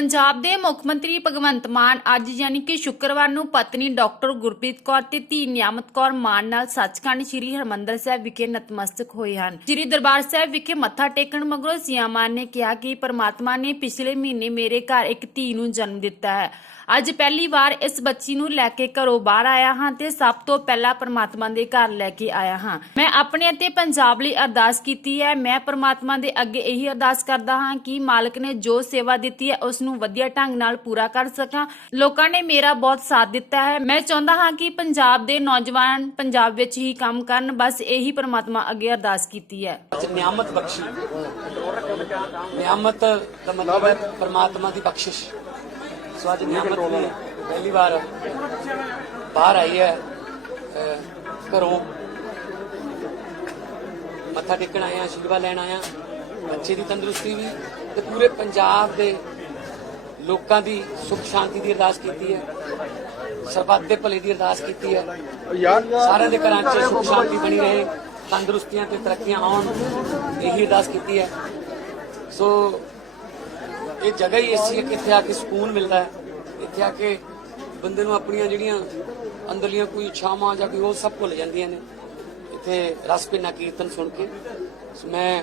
ਪੰਜਾਬ ਦੇ ਮੁੱਖ ਮੰਤਰੀ ਭਗਵੰਤ ਮਾਨ ਅੱਜ ਯਾਨੀ ਕਿ ਸ਼ੁੱਕਰਵਾਰ ਨੂੰ ਪਤਨੀ ਡਾਕਟਰ ਗੁਰਪ੍ਰੀਤ ਕੌਰ ਤੇ ਧੀ ਨਿਆਮਤ ਕੌਰ ਮਾਨ ਨਾਲ ਸੱਚਖੰਡ ਸ੍ਰੀ ਹਰਮੰਦਰ ਸਾਹਿਬ ਵਿਖੇ ਨਤਮਸਤਕ ਹੋਏ ਹਨ। ਸ੍ਰੀ ਦਰਬਾਰ ਸਾਹਿਬ ਵਿਖੇ ਮੱਥਾ ਟੇਕਣ ਮਗਰੋਂ ਸਿਆ ਮਾਨ ਨੇ ਕਿਹਾ ਕਿ ਪਰਮਾਤਮਾ ਨੇ ਪਿਛਲੇ ਮਹੀਨੇ ਮੇਰੇ ਘਰ ਇੱਕ ਧੀ ਨੂੰ ਜਨਮ ਦਿੱਤਾ ਹੈ। ਅੱਜ ਪਹਿਲੀ ਵਾਰ ਇਸ ਬੱਚੀ ਨੂੰ ਲੈ ਕੇ ਘਰੋਂ ਬਾਹਰ ਆਇਆ ਹਾਂ ਤੇ ਸਭ ਤੋਂ ਪਹਿਲਾਂ ਪਰਮਾਤਮਾ ਦੇ ਘਰ ਲੈ ਕੇ ਆਇਆ ਹਾਂ। ਮੈਂ ਆਪਣੇ ਅਤੇ ਪੰਜਾਬ ਲਈ ਅਰਦਾਸ ਕੀਤੀ ਹੈ। ਮੈਂ ਪਰਮਾਤਮਾ ਦੇ ਅੱਗੇ ਇਹੀ ਅਰਦਾਸ ਕਰਦਾ ਹਾਂ ਕਿ ਮਾਲਕ ਨੇ ਜੋ ਸੇਵਾ ਦਿੱਤੀ ਹੈ, ਉਸ ਨੂੰ ਵਧੀਆ ਢੰਗ ਨਾਲ ਪੂਰਾ ਕਰ ਸਕਾਂ। ਲੋਕਾਂ ਨੇ ਮੇਰਾ ਬਹੁਤ ਸਾਥ ਦਿੱਤਾ ਹੈ। ਮੈਂ ਚਾਹੁੰਦਾ ਹਾਂ ਕਿ ਪੰਜਾਬ ਦੇ ਨੌਜਵਾਨ ਪੰਜਾਬ ਵਿੱਚ ਹੀ ਕੰਮ ਕਰਨ। ਬਸ ਇਹੀ ਪਰਮਾਤਮਾ ਅੱਗੇ ਅਰਦਾਸ ਕੀਤੀ ਹੈ। ਨਿਆਮਤ ਬਖਸ਼ੀ। ਨਿਆਮਤ ਦਾ ਮਤਲਬ ਹੈ ਪਰਮਾਤਮਾ ਦੀ ਬਖਸ਼ਿਸ਼। ਸੋ ਅੱਜ ਨਿਆਮਤ ਪਹਿਲੀ ਵਾਰ ਬਾਹਰ ਆਈ ਹੈ। ਘਰੋਂ ਮੱਥਾ ਟੇਕਣ ਆਇਆ ਆਸ਼ੀਰਵਾਦ ਲੈਣ ਆਇਆ ਬੱਚੇ ਦੀ ਤੰਦਰੁਸਤੀ ਵੀ ਤੇ ਪੂਰੇ ਪੰਜਾਬ ਦੇ ਲੋਕਾਂ ਦੀ ਸੁਖ ਸ਼ਾਂਤੀ ਦੀ ਅਰਦਾਸ ਕੀਤੀ ਹੈ। ਸਰਬੱਤ ਦੇ ਭਲੇ ਦੀ ਅਰਦਾਸ ਕੀਤੀ ਹੈ। ਸਾਰਿਆਂ ਦੇ ਘਰਾਂ 'ਚ ਸੁਖ ਸ਼ਾਂਤੀ ਬਣੀ ਰਹੇ। ਤੰਦਰੁਸਤੀਆਂ ਤੇ ਤਰੱਕੀਆਂ ਆਉਣ, ਇਹੀ ਅਰਦਾਸ ਕੀਤੀ ਹੈ। ਸੋ ਇਹ ਜਗ੍ਹਾ ਹੀ ਐਸੀ ਹੈ ਕਿ ਇੱਥੇ ਆ ਕੇ ਸਕੂਨ ਮਿਲਦਾ ਹੈ। ਇੱਥੇ ਆ ਕੇ ਬੰਦੇ ਨੂੰ ਆਪਣੀਆਂ ਜਿਹੜੀਆਂ ਅੰਦਰਲੀਆਂ ਕੋਈ ਇੱਛਾਵਾਂ ਜਾਂ ਕੋਈ ਉਹ ਸਭ ਭੁੱਲ ਜਾਂਦੀਆਂ ਨੇ। ਇੱਥੇ ਰਸ ਪਿੰਨਾ ਕੀਰਤਨ ਸੁਣ ਕੇ। ਮੈਂ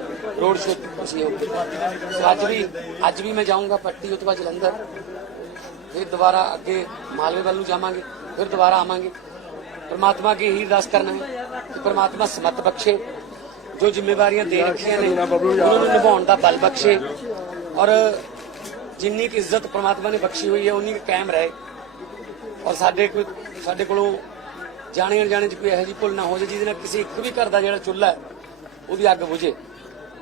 ਰੋਡ ਸ਼ੋਅ ਤੁਸੀਂ ਹੋ ਸੋ ਅੱਜ ਅੱਜ ਵੀ ਮੈਂ ਜਾਊਂਗਾ ਪੱਟੀ ਉਸ ਜਲੰਧਰ ਫਿਰ ਦੁਬਾਰਾ ਅੱਗੇ ਮਾਲਵੇ ਵੱਲ ਨੂੰ ਜਾਵਾਂਗੇ ਫਿਰ ਦੁਬਾਰਾ ਆਵਾਂਗੇ ਪਰਮਾਤਮਾ ਅੱਗੇ ਇਹੀ ਅਰਦਾਸ ਕਰਨਾ ਹੈ ਕਿ ਪਰਮਾਤਮਾ ਸਮਤ ਬਖਸ਼ੇ ਜੋ ਜ਼ਿੰਮੇਵਾਰੀਆਂ ਦੇ ਰੱਖੀਆਂ ਨੇ ਉਹਨਾਂ ਨੂੰ ਨਿਭਾਉਣ ਦਾ ਬਲ ਬਖਸ਼ੇ ਔਰ ਜਿੰਨੀ ਕੁ ਇੱਜ਼ਤ ਪਰਮਾਤਮਾ ਨੇ ਬਖਸ਼ੀ ਹੋਈ ਹੈ ਉਨੀ ਕੁ ਕਾਇਮ ਰਹੇ ਔਰ ਸਾਡੇ ਕੋਈ ਸਾਡੇ ਕੋਲੋਂ ਜਾਣੇ ਅਣਜਾਣੇ ਚ ਕੋਈ ਇਹੋ ਜਿਹੀ ਭੁੱਲ ਨਾ ਹੋ ਜਾਏ ਜਿਹਦੇ ਨਾਲ ਕਿਸੇ ਇੱਕ ਵੀ ਘਰ ਦਾ ਜਿਹੜਾ ਚੁੱਲ੍ਹਾ ਹੈ ਉਹਦੀ ਅੱਗ ਬੁਝੇ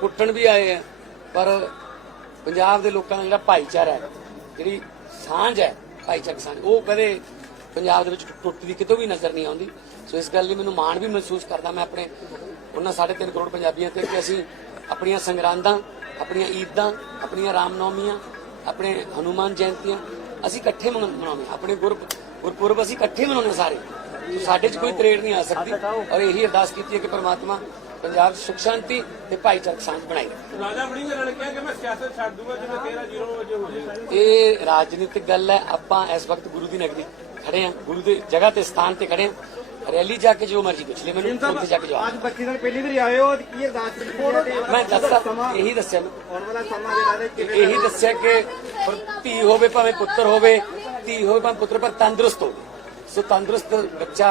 ਕੁੱਟਣ ਵੀ ਆਏ ਹੈ ਪਰ ਪੰਜਾਬ ਦੇ ਲੋਕਾਂ ਦਾ ਜਿਹੜਾ ਭਾਈਚਾਰਾ ਹੈ ਜਿਹੜੀ ਸਾਂਝ ਹੈ ਭਾਈਚਾਰਕ ਸਾਂਝ ਉਹ ਕਦੇ ਪੰਜਾਬ ਦੇ ਵਿੱਚ ਟੁੱਟਦੀ ਕਿਤੋਂ ਵੀ ਨਜ਼ਰ ਨਹੀਂ ਆਉਂਦੀ। ਸੋ ਇਸ ਗੱਲ ਲਈ ਮੈਨੂੰ ਮਾਣ ਵੀ ਮਹਿਸੂਸ ਕਰਦਾ ਮੈਂ ਆਪਣੇ ਉਹਨਾਂ 3.5 ਕਰੋੜ ਪੰਜਾਬੀਆਂ ਤੇ ਕਿ ਅਸੀਂ ਆਪਣੀਆਂ ਸੰਗਰਾਂਦਾਂ ਆਪਣੀਆਂ ਈਦਾਂ ਆਪਣੀਆਂ ਰਾਮਨੌਮੀਆਂ ਆਪਣੇ ਹਨੂਮਾਨ ਜਯੰਤੀਆਂ ਅਸੀਂ ਇਕੱਠੇ ਮਨਾ- ਮਨਾਉਂਦੇ। ਆਪਣੇ ਗੁਰ ਗੁਰਪੁਰਬ ਅਸੀਂ ਇਕੱਠੇ ਮਨਾਉਂਦੇ ਸਾਰੇ। ਸਾਡੇ 'ਚ ਕੋਈ ਤਰੇੜ ਨਹੀਂ ਆ ਸਕਦੀ। ਔਰ ਇਹੀ ਅਰਦਾਸ ਕੀਤੀ ਹੈ ਕਿ ਪ੍ਰਮਾਤਮਾ ਪੰਜਾਬ ਸੁਖ ਸ਼ਾਂਤੀ ਤੇ ਭਾਈਚਾਰਕ ਸਾਂਝ ਬਣਾਈ। ਰੱਖੇ ਰਾਜਾ ਵੜਿੰਗ ਨੇ ਕਿਹਾ ਕਿ ਮੈਂ ਸਿਆਸਤ ਛੱਡ ਦੂੰਗਾ ਜਿਵੇਂ 13 0 ਵਜੇ ਹੋ ਜਾਏ। ਇਹ ਰਾਜਨੀਤਿਕ ਗੱਲ ਹੈ ਆਪਾਂ ਇਸ ਵਕਤ ਗੁਰੂ ਦੀ ਨਗਰੀ ਖੜੇ ਹਾਂ ਗੁਰੂ ਦੇ ਜਗ੍ਹਾ ਤੇ ਸਥਾਨ ਤੇ ਖੜੇ ਹਾਂ। ਰੈਲੀ ਜਾ ਕੇ ਜੋ ਮਰਜ਼ੀ ਪੁੱਛ ਲੈ ਮੈਨੂੰ ਉੱਥੇ ਜਾ ਕੇ ਜਵਾਬ ਅੱਜ ਬੱਚੀ ਨਾਲ ਪਹਿਲੀ ਵਾਰੀ ਆਏ ਹੋ ਕੀ ਅਰਦਾਸ ਕੀਤੀ ਮੈਂ ਦੱਸਾਂ ਇਹੀ ਦੱਸਿਆ ਮੈਂ। ਆਉਣ ਵਾਲਾ ਸਮਾਂ ਜਿਹੜਾ ਕਿਵੇਂ ਇਹੀ ਦੱਸਿਆ ਕਿ ਧੀ ਹੋਵੇ ਭਾਵੇਂ ਪੁੱਤਰ ਹੋਵੇ ਧੀ ਹੋਵੇ ਭਾਵੇਂ ਪੁੱਤਰ ਪਰ ਤੰਦਰੁਸਤ ਹੋਵੇ। ਸੋ ਤੰਦਰੁਸਤ ਬੱਚਾ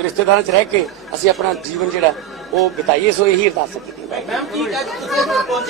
ਰਿਸ਼ਤੇਦਾਰਾਂ 'ਚ ਰਹਿ ਕੇ ਅਸੀਂ ਆਪਣਾ ਜੀਵਨ ਜਿਹੜਾ ਉਹ ਬਿਤਾਈਏ ਸੋ ਇਹੀ ਅਰਦਾਸ ਕੀਤੀ